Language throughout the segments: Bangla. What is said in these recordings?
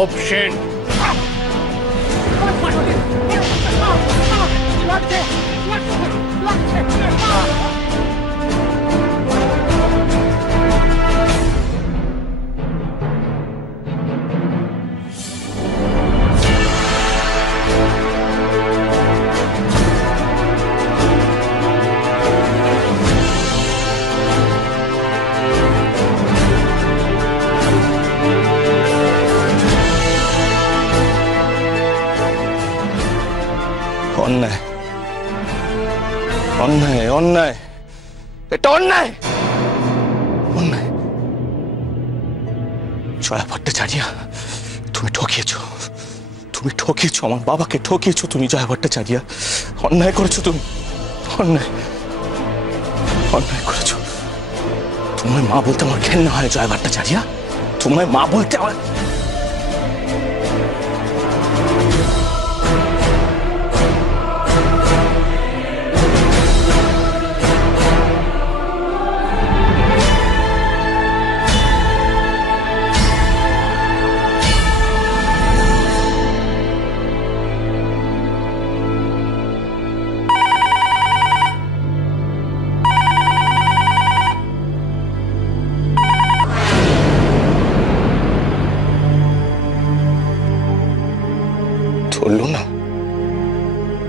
অপশন। অন্যায়, অন্যায়, অন্যায়, এটা অন্যায়, অন্যায়। জয়া ভট্টাচার্য, তুমি ঠকিয়েছো, তুমি ঠকিয়েছো আমার বাবাকে, ঠকিয়েছো তুমি জয়া ভট্টাচার্য। অন্যায় করেছো তুমি, অন্যায়, অন্যায় করেছো। তোমার মা বলতে আমার ঘেন্না হয় জয়া ভট্টাচার্য, তোমার মা বলতে আমার। ধরলো না,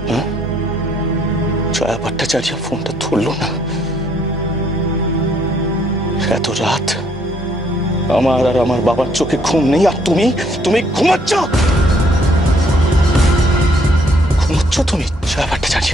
হ্যাঁ? জয়া ভট্টাচার্য ফোনটা ধরলো না। এত রাত আমার আর আমার বাবার চোখে ঘুম নেই, আর তুমি তুমি ঘুমাচ্ছ, ঘুমাচ্ছ তুমি জয়া ভট্টাচার্য।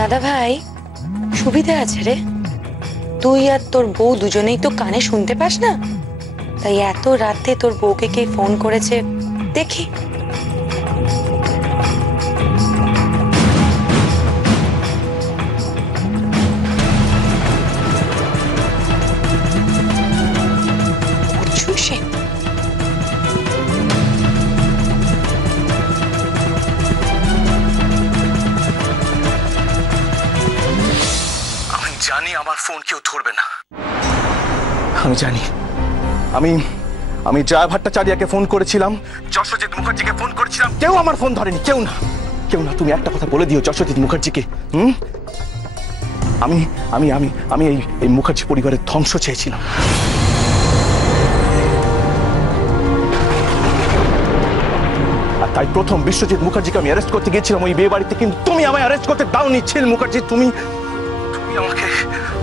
দাদা ভাই, সুবিধা আছে রে, তুই আর তোর বউ দুজনেই তো কানে শুনতে পাস না, তাই এত রাতে তোর বউকে কে ফোন করেছে দেখি। জানি আমার ফোন কেউ ধরবে না, আমি জানি। আমি জয়া ভট্টাচার্যকে ফোন করেছিলাম, যশোজিৎ মুখার্জিকে ফোন করেছিলাম, কেউ আমার ফোন ধরেনি, কেউ না, কেউ না। তুমি একটা কথা বলে দিও যশোজিৎ মুখার্জিকে, আমি আমি আমি আমি এই মুখার্জি পরিবারের ধ্বংস চেয়েছিলাম। আর তাই প্রথম বিশ্বজিৎ মুখার্জিকে আমি অ্যারেস্ট করতে গিয়েছিলাম ওই বিয়ে বাড়িতে, কিন্তু তুমি আমায় অ্যারেস্ট করতে দাওনি ছিল মুখার্জি, তুমি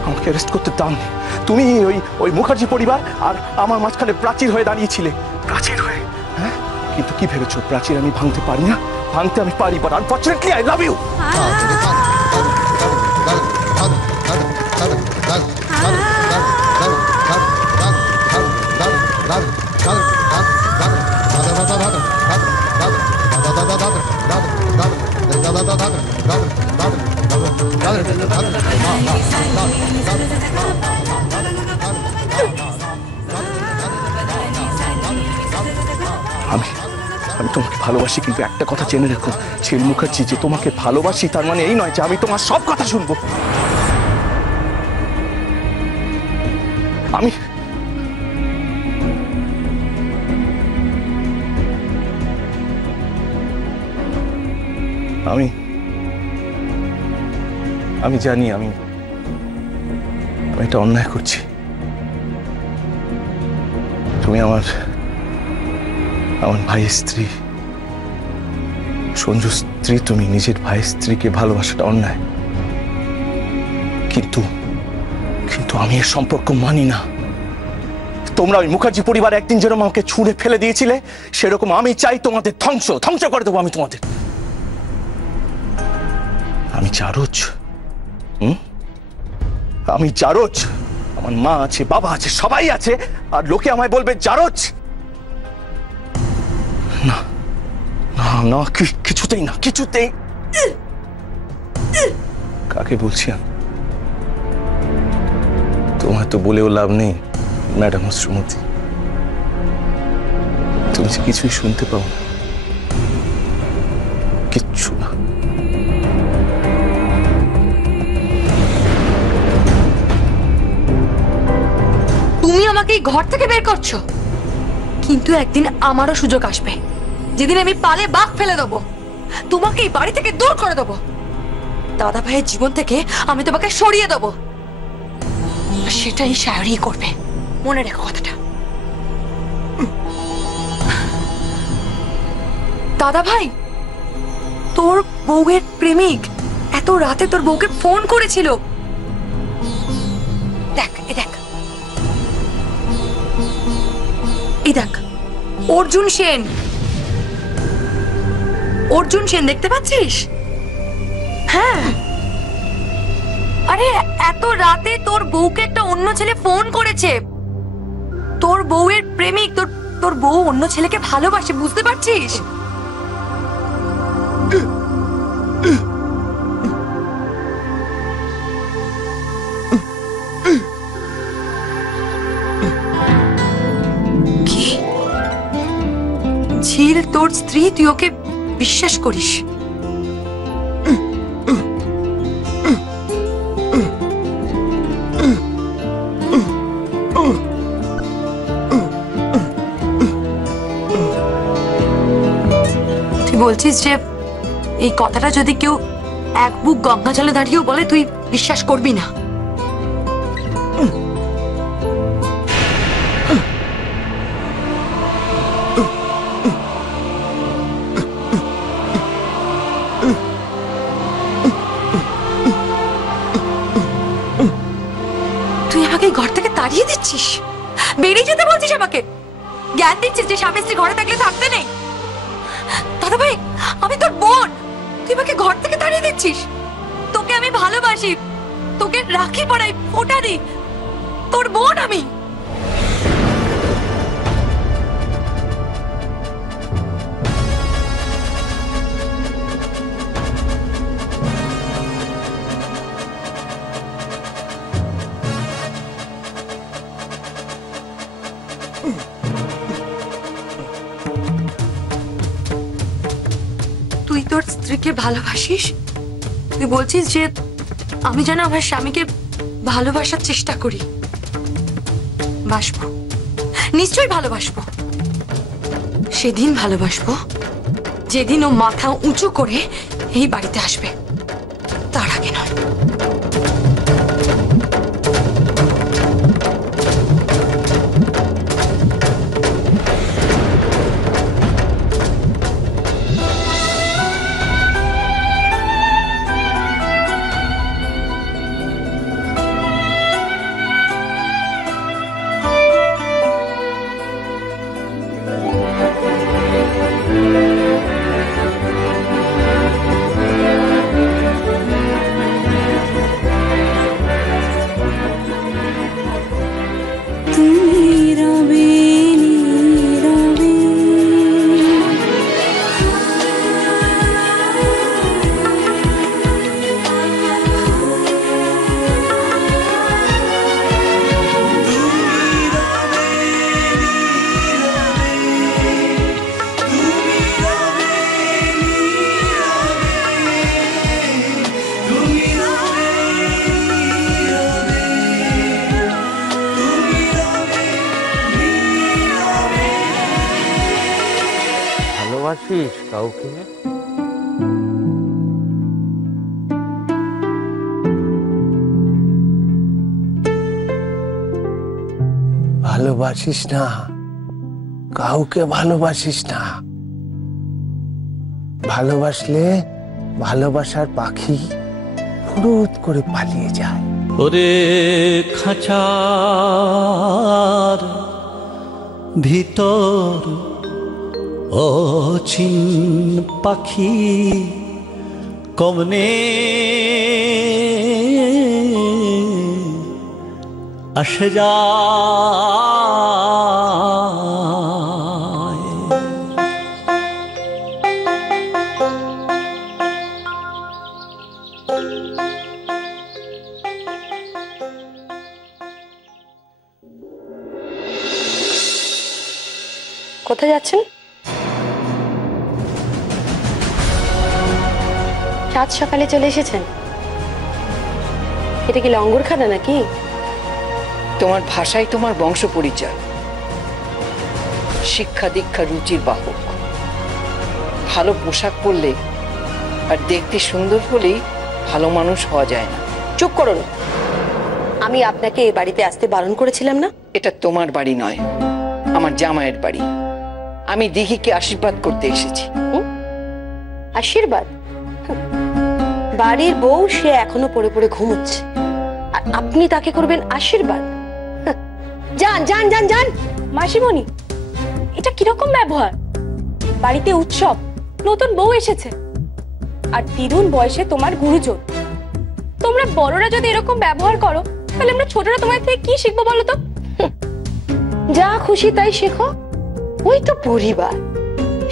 আমাকে অ্যারেস্ট করতে দাওনি। তুমি ওই মুখার্জি পরিবার আর আমার মাঝখানে প্রাচীর হয়ে দাঁড়িয়েছিলে, প্রাচীর হয়ে। হ্যাঁ, কিন্তু কি ভেবেছো প্রাচীর আমি ভাঙতে পারি না? ভাঙতে আমি পারি, but unfortunately I love you. আমি তোমাকে ভালোবাসি, কিন্তু একটা কথা জেনে রেখো ছিল মুখার্জি, যে তোমাকে ভালোবাসি তার মানে এই নয় যে আমি তোমার সব কথা শুনবো। আমি জানি আমি এটা অন্যায় করছি। তুমি আমার ভাইয়ের স্ত্রী, সঞ্জুর স্ত্রী, তুমি নিজের ভাইয়ের স্ত্রীকে ভালোবাসাটা অন্যায়, কিন্তু আমি এর সম্পর্ক মানি না, তোমরা ওই মুখার্জি পরিবার একদিন যেরকম আমাকে ছুঁড়ে ফেলে দিয়েছিলে, সেরকম আমি চাই তোমাদের ধ্বংস ধ্বংস করে দেবো আমি তোমাদের। আমি জারজ, আমি জারজ, আমার মা আছে, বাবা আছে, সবাই আছে, আর লোকে আমায় বলবে জারজ। না না না, কিছুতেই না, কিছুতেই। কাকে বলছি আমি? তোমার তো বলেও লাভ নেই ম্যাডাম শ্রীমতী, তুমি যে কিছুই শুনতে পাও না, কিচ্ছু না। তুমি আমাকে এই ঘর থেকে বের করছো, কিন্তু একদিন আমারও সুযোগ আসবে, যেদিন আমি পালে বাঘ ফেলে দেবো, তোমাকে এই বাড়ি থেকে দূর করে দেবো, দাদা ভাইয়ের জীবন থেকে আমি তোমাকে সরিয়ে দেবো। সেটাই শায়রি করবে, মনে রেখো কথাটা। দাদা ভাই, তোর বউয়ের প্রেমিক এত রাতে তোর বউকে ফোন করেছিল। দেখ দেখ এই দেখ, অর্জুন সেন, অর্জুন সেন, দেখতে পাচ্ছিস? হ্যাঁ, আরে এত রাতে তোর বউকে একটা অন্য ছেলে ফোন করেছে। তোর বউয়ের প্রেমিক, তোর বউ অন্য ছেলেকে ভালোবাসে, বুঝতে পারছিস? কি ঝিল তোর স্ত্রী, তুই ওকে বিশ্বাস করিস? তুই বলছিস যে এই কথাটা যদি কেউ এক বুক গঙ্গা জলে দাঁড়িয়েও বলে, তুই বিশ্বাস করবি না? তুই আমাকে এই ঘর থেকে তাড়িয়ে দিচ্ছিস, বেরিয়ে যেতে বলছিস, আমাকে জ্ঞান দিচ্ছিস যে স্বামী স্ত্রী ঘরে থাকলে থাকতে নেই। দাদা ভাই, আমি তোর বোন, তুই আমাকে ঘর থেকে তাড়িয়ে দিচ্ছিস। তোকে আমি ভালোবাসি, তোকে রাখি পড়াই, ফোঁটা দিই, তোর বোন আমি। তুই তোর স্ত্রীকে ভালোবাসিস? তুই বলছিস যে আমি যেন আমার স্বামীকে ভালোবাসার চেষ্টা করি? বাসবো, নিশ্চয়ই ভালোবাসবো। সেদিন ভালোবাসবো যেদিন ও মাথা উঁচু করে এই বাড়িতে আসবে, তার আগে নয়। ভালোবাসিস কাউকে? ভালোবাসিস না কাউকে, ভালোবাসিস না। ভালোবাসলে ভালোবাসার পাখি ফুরুত করে পালিয়ে যায়। ওরে খাঁচার ভিতর অচিন পাখি কমনে আসে যায়। কোথায় যাচ্ছেন? সাত সকালে চলে এসেছেন? এটা কি লঙ্গরখানা নাকি? তোমার ভাষাই তোমার বংশ পরিচয়, শিক্ষা দীক্ষা রুচির বাহক। ভালো পোশাক পরলে আর দেখতে সুন্দর হলেই ভালো মানুষ হওয়া যায় না। চুপ করুন। আমি আপনাকে এই বাড়িতে আসতে বারণ করেছিলাম না? এটা তোমার বাড়ি নয়, আমার জামাইয়ের বাড়ি। আমি দিঘিকে আশীর্বাদ করতে এসেছি। আশীর্বাদ? বাড়ির বউ সে এখনো পড়ে পড়ে ঘুমোচ্ছে, আর আপনি তাকে করবেন আশীর্বাদ? যান যান যান যান। মাসিমণি, এটা কিরকম ব্যবহার? বাড়িতে উৎসব, নতুন বউ এসেছে, আর দ্বিগুণ বয়সে তোমার গুরুজন। তোমরা বড়রা যদি এরকম ব্যবহার করো, তাহলে আমরা ছোটরা তোমার থেকে কি শিখবো বলো তো? যা খুশি তাই শেখো, ওই তো পরিবার,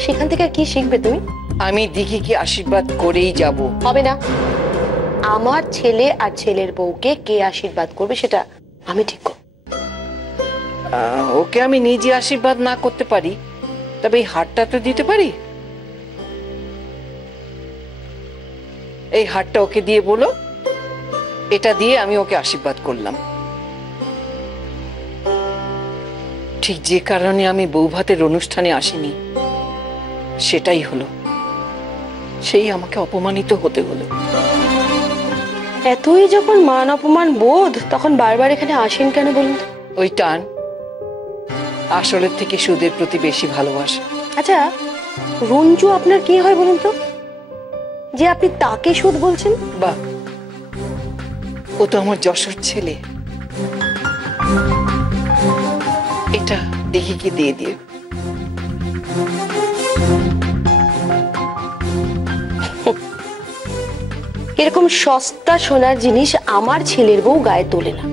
সেখান থেকে আর কি শিখবে তুমি? আমি দিঘিকে আশীর্বাদ করেই যাব। হবে না। আমার ছেলে আর ছেলের বউকে কে আশীর্বাদ করবে সেটা আমি ঠিক করব। ওকে আমি নিজে আশীর্বাদ না করতে পারি, তবে এই হারটা তো দিতে পারি। এই হারটা ওকে দিয়ে বলো, এটা দিয়ে আমি ওকে আশীর্বাদ করলাম। ঠিক যে কারণে আমি বৌভাতের অনুষ্ঠানে আসিনি সেটাই হলো, সেই আমাকে অপমানিত হতে হলো। এতই যখন মান অপমান বোধ, তখন বারবার এখানে আসেন কেন বলুন তো? ওই টান আসলের থেকে সুদের প্রতি বেশি ভালোবাসা। আচ্ছা, রঞ্জু আপনার কি হয় বলুন তো, যে আপনি তাকে সুদ বলছেন? বাহ, ও তো আমার যশোর ছেলে। এটা দেখি কি দিয়ে দিয়ে। এরকম সস্তা সোনার জিনিস আমার ছেলের বউ গায়ে তোলে না।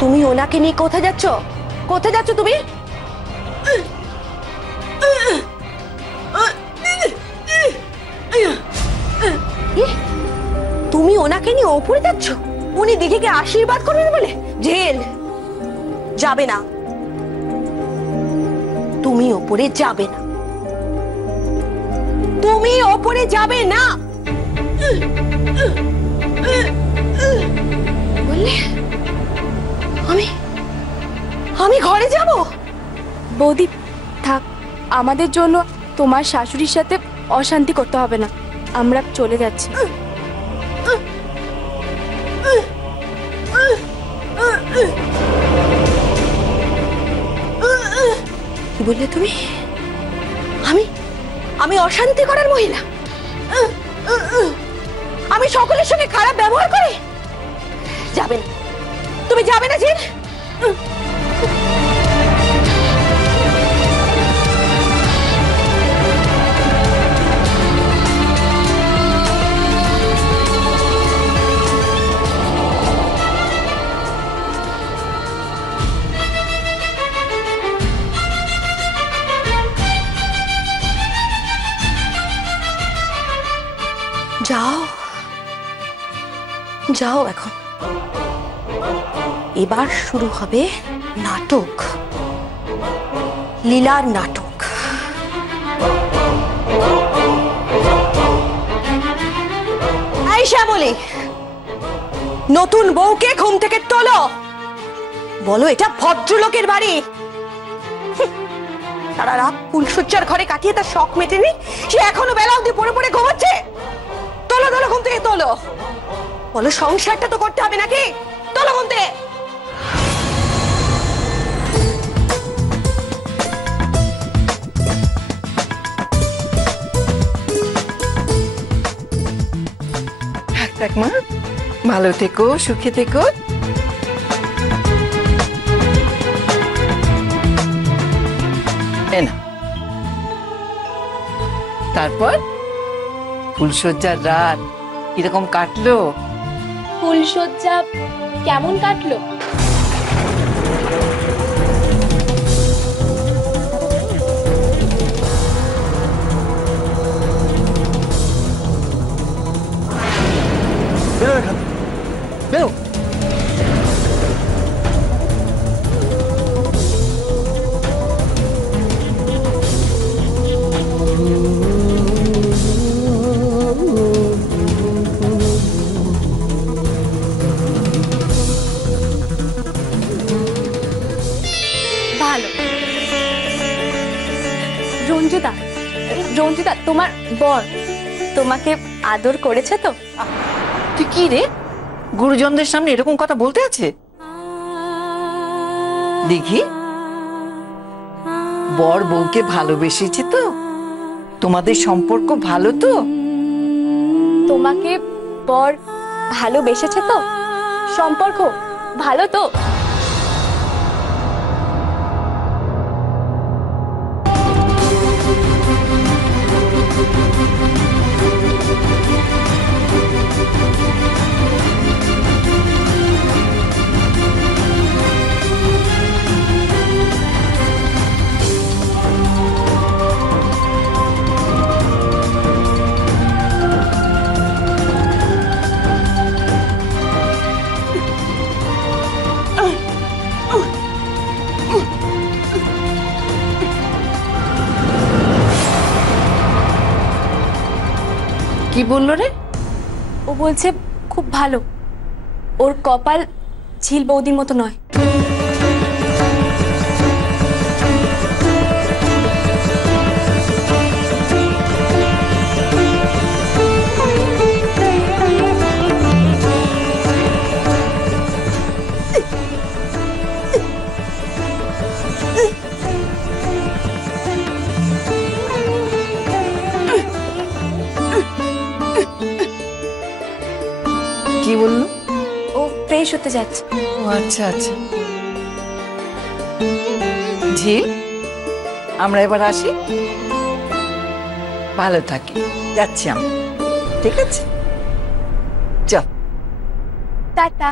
তুমি ওনাকে নিয়ে কোথায় যাচ্ছ? কোথায় যাচ্ছ তুমি? তুমি ওনাকে নিয়ে ওপরে যাচ্ছ? উনি দিঘিকে আশীর্বাদ করবেন বলে? জেল যাবে না, তুমি ওপরে যাবে না, তুমি ওপরে যাবে না বললে। আমি ঘরে যাব? বৌদি থাক, আমাদের জন্য তোমার শাশুড়ির সাথে অশান্তি করতে হবে না, আমরা চলে যাচ্ছি। কি বললে তুমি? আমি অশান্তি করার মহিলা? আমি সকলের সঙ্গে খারাপ ব্যবহার করি? যাবেন, তুমি যাবে না জিন? যাও যাও, এখন এবার শুরু হবে নাটক। লীলার নাটক। আয়শা বলি, নতুন বউকে ঘুম থেকে তোলো, বলো এটা ভদ্রলোকের বাড়ি। সারা রাত ফুলসজ্জার ঘরে কাটিয়ে তার শখ মেটেনি, সে এখনো বেলা অবধি পড়ে পড়ে ঘুমাচ্ছে। তোলো তোলো ঘুম থেকে তোলো, বলো সংসারটা তো করতে হবে নাকি, তোলো ঘুম থেকে। দেখ মা, ভালো থেকো, সুখে থেকো। না তারপর ফুলসজ্জার রাত কিরকম কাটলো? ফুলসজ্জা কেমন কাটলো? বেরো এখান, বেরো। ভালো। রঞ্জুদা, রঞ্জুদা তোমার বর তোমাকে আদর করেছে তো? তুই কি রে, গুরুজনদের সামনে এরকম কথা বলতে আছে? দেখি বর বউকে ভালোবেসেছে তো? তোমাদের সম্পর্ক ভালো তো? তোমাকে বর ভালোবেসেছে তো? সম্পর্ক ভালো তো? কি বললো রে? ও বলছে খুব ভালো, ওর কপাল ঝিল বৌদির মতো নয়। কি বললো? ও ফ্রেশ হতে যাচ্ছে। ও আচ্ছা আচ্ছা। ঝিল, আমরা এবার আসি, ভালো থাকি, যাচ্ছি আমরা, ঠিক আছে? চল। টাটা।